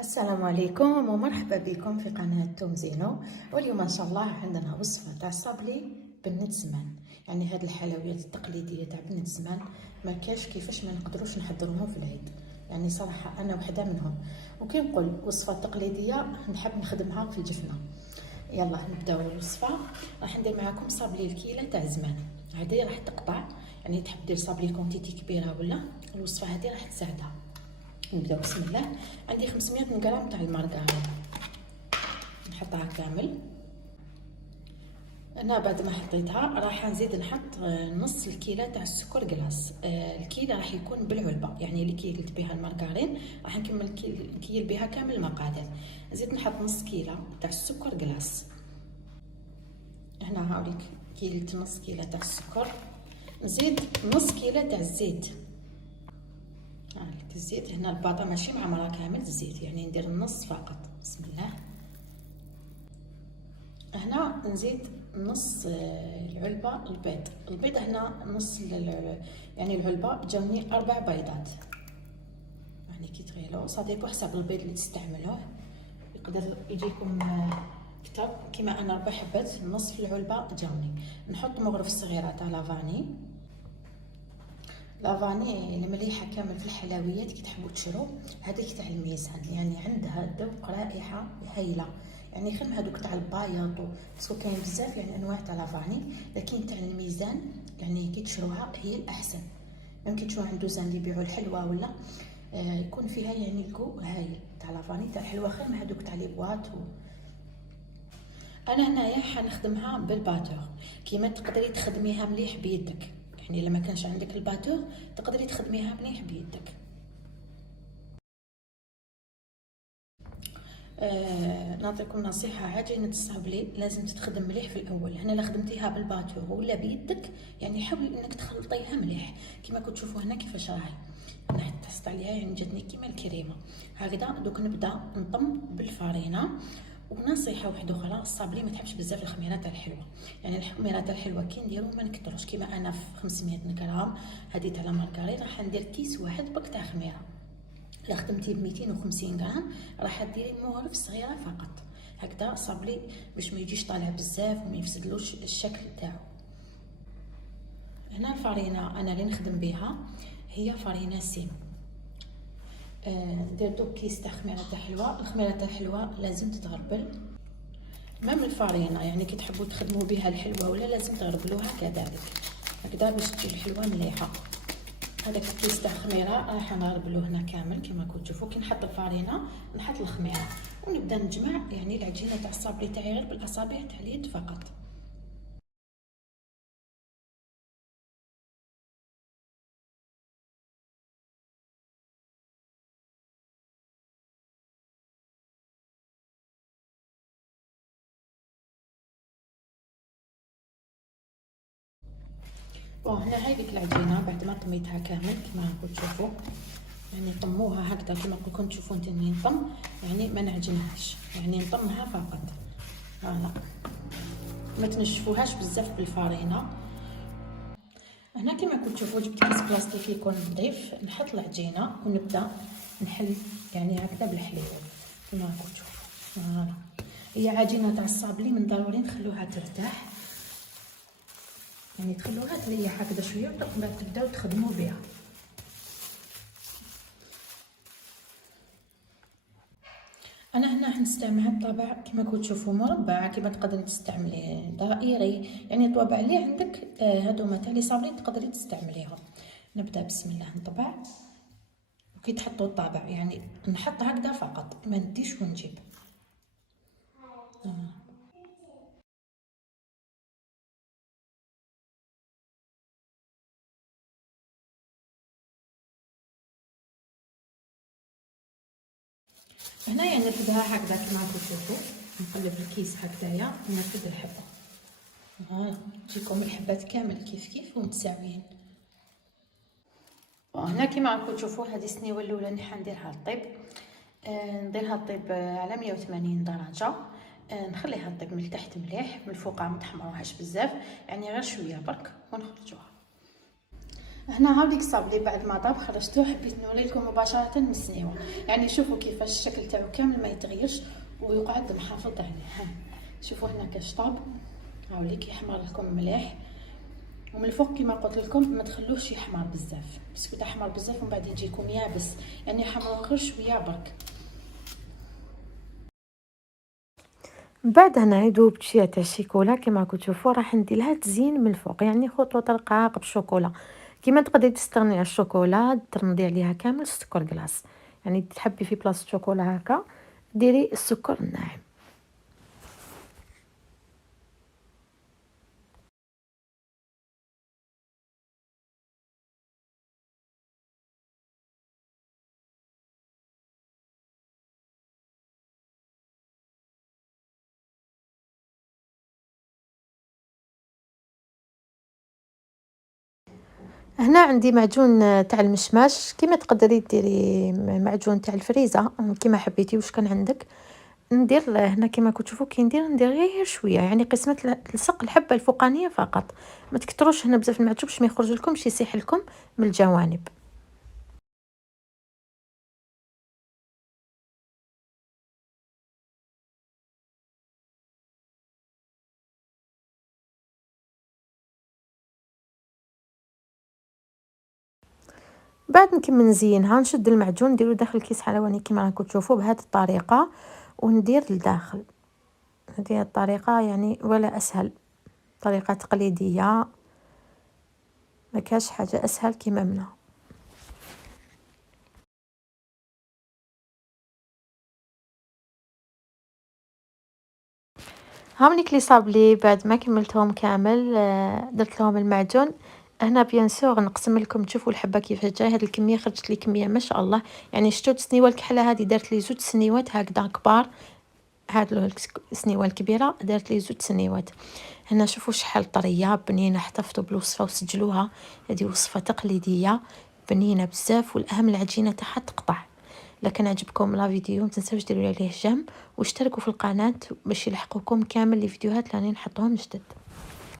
السلام عليكم ومرحبا بكم في قناة تومزينو. واليوم ان شاء الله عندنا وصفة تاع صابلي بنت زمان. يعني هاد الحلويات التقليدية تاع بنت زمان ما كاش كيفاش ما نقدروش نحضروهم في العيد. يعني صراحة انا وحدة منهم، وكي نقول وصفة تقليدية نحب نخدمها في الجفنة. يلا نبداو الوصفة. راح ندير معاكم صابلي الكيلة تاع زمان. هذه راح تقطع، يعني تحب دير صابلي كونتيتي كبيرة ولا الوصفة هذه راح تساعدها. نبداو بسم الله. عندي 500 غرام تاع المارغرين، نحطها كامل. انا بعد ما حطيتها راح نزيد نحط نص الكيلة تاع السكر كلاص. الكيلة راح يكون بالعلبة، يعني اللي كيلت بها المارغرين راح نكمل كيل بها كامل المقادير. نزيد نحط نص كيلة تاع السكر كلاص. هنا هاوليك كيلت نص كيلة تاع السكر. نزيد نص كيلة تاع الزيت. هاوليك الزيت هنا الباطا ماشي معمرة كامل الزيت، يعني ندير النص فقط. بسم الله. هنا نزيد نص العلبة البيض هنا نص يعني العلبة جاوني 4 بيضات. يعني كي تغيلو صديقو حسب البيض اللي تستعملوه، يقدر يجيكم كتر. كيما انا 4 حبات نصف العلبة جاوني. نحط مغرف صغيرة تاع لافاني. لافاني المليحة كامل في الحلويات كي تحبوا تشرو، هذيك تاع الميزان، يعني عندها ذوق رائحة هايلة. يعني خير من هذوك تاع البايط باسكو كاين بزاف يعني انواع تاع لافاني، لكن تاع الميزان يعني كي تشروها هي الاحسن. ممكن تشوفوا عند دوزان اللي يبيعوا الحلوى ولا يكون فيها يعني الكو هايل تاع لافاني تاع الحلوى، خير من هذوك تاع لي بواط انا هنايا حنخدمها بالباتور. كيما تقدري تخدميها مليح بيدك، يعني لما كانش عندك الباتور تقدري تخدميها مليح بيدك. نعطيكم نصيحة، عجينة الصابلي لازم تتخدم مليح في الأول. هنا لا خدمتيها بالباتور ولا بيدك يعني حاولي انك تخلطيها مليح كيما كنتوا تشوفوا هنا كيفاش راهي. انا حطيت عليها يعني جاتني كيما الكريمة هكذا. دوك نبدا نطم بالفارينة. ونصيحة واحدة أخرى، الصابلي ما تحبش بزاف الخميرة تاع الحلوة. يعني الخميرة تاع الحلوة كي نديرو ما نكتروش. كيما أنا في 500 غرام هذه تاع المارغرين راح ندير كيس واحد برك تاع خميرة. لا خدمتي ب 250 غرام راح ديري مغرف صغيره فقط هكذا صابلي باش ما يجيش طالع بزاف وما يفسدلوش الشكل تاعو. هنا الفارينه انا اللي نخدم بها هي فارينه سيم. ندير دوك كيس تاع خميره تاع حلوه. الخميره تاع الحلوه لازم تتغربل. مام الفارينه يعني كي تحبوا تخدموا بها الحلوه ولا لازم تغربلوها كذلك هكذا باش تجي الحلوه مليحه. هذاك الكيس تاع الخميره راح نغربلو هنا كامل كما كنتو تشوفوا. كي نحط الفارينه نحط الخميره ونبدا نجمع يعني العجينه تاع الصابلي تاعي غير بالاصابع تاع اليد فقط. هنا هاي ديك العجينه بعد ما طميتها كامل كما كنتو تشوفوا. يعني طموها هكذا كما كنتو تشوفوا انت نطم، يعني ما نعجنهاش، يعني نطمها فقط. فوالا ما تنشفوهاش بزاف بالفارينه. هنا كما كنتو تشوفوا جبت كيس بلاستيكي يكون نظيف، نحط العجينه ونبدا نحل يعني هكذا بالحليب كما راكم تشوفوا. فوالا هي عجينه تاع الصابلي من ضروري نخلوها ترتاح، يعني تخلوها تريح هكذا شويه ومن بعد تبداو تخدموا بها. انا هنا حنستعمل الطابع كما كنتو تشوفوا مربع، كما تقدري تستعملي دائري، يعني الطوابع اللي عندك هذوما تاع لي صابلي تقدري تستعمليهم. نبدا بسم الله نطبع. وكي تحطوا الطابع يعني نحط هكذا فقط ما نديش ونجيب. هنا يعني نرفدها هكذا كما راكم تشوفوا. نقلب الكيس هكذايا ونرفد الحبه. ها تجيكم الحبات كامل كيف كيف ومتساويين. هنا كما راكم تشوفوا هذه السنيوه الاولى اللي حنديرها الطيب. نديرها طيب على 180 درجه. نخليها طيب من التحت مليح، من الفوق ما تحمروهاش بزاف، يعني غير شويه برك ونخرجوها. هنا هاوليك صابلي بعد ما طاب خرجتوه، حبيت نوري لكم مباشره من السنيوه. يعني شوفوا كيفاش الشكل تاعو كامل ما يتغيرش ويقعد محافظ عليه. ها شوفوا هنا كاش طاب، هاوليك يحمر لكم مليح. ومن الفوق كما قلت لكم ما تخلوهش يحمر بزاف، باسكو احمر بزاف ومن بعد يجيكم يابس، يعني حمروا غير شويه برك. من بعد هنا يذوب شويه تاع الشيكولا كما راكم تشوفوا، راح ندير لها تزيين من الفوق، يعني خطوط رقاق بالشوكولا. كيما تقدري تستغني على الشوكولا ترمضي عليها كامل السكر كلاص، يعني تحبي في بلاصه الشوكولا هكا ديري السكر الناعم. هنا عندي معجون تاع المشماش، كيما تقدري ديري معجون تاع الفريزه كيما حبيتي واش كان عندك. ندير هنا كيما راكم تشوفوا ندير غير شويه، يعني قسمه لصق الحبه الفوقانيه فقط، ما تكتروش هنا بزاف المعجون باش ما يخرج لكمش يسيح لكم من الجوانب. بعد نكمل نزينها نشد المعجون نديرو داخل الكيس حلواني كيما راكم تشوفوا بهذه الطريقه وندير لداخل. هذه الطريقه يعني ولا اسهل، طريقه تقليديه ما كاش حاجه اسهل كيما منها. هاونيك لي صابلي بعد ما كملتهم كامل درت لهم المعجون. هنا بيان سور نقسم لكم تشوفوا الحبه كيفاش جاي، هذه الكميه خرجت لي كميه ما شاء الله، يعني شتو السنيوه الكحله هذه دارت لي 2 سنيوات هكذا كبار، هاد السنيوه الكبيره دارت لي 2 سنيوات. هنا شوفوا شحال طريه بنينه، احتفظوا بالوصفه وسجلوها، هذه وصفه تقليديه بنينه بزاف، والاهم العجينه تاعها تقطع. لكن عجبكم لا فيديو ما تنساوش ديروا عليه جيم واشتركوا في القناه باش يلحقوكم كامل الفيديوهات اللي راني نحطهم جدد.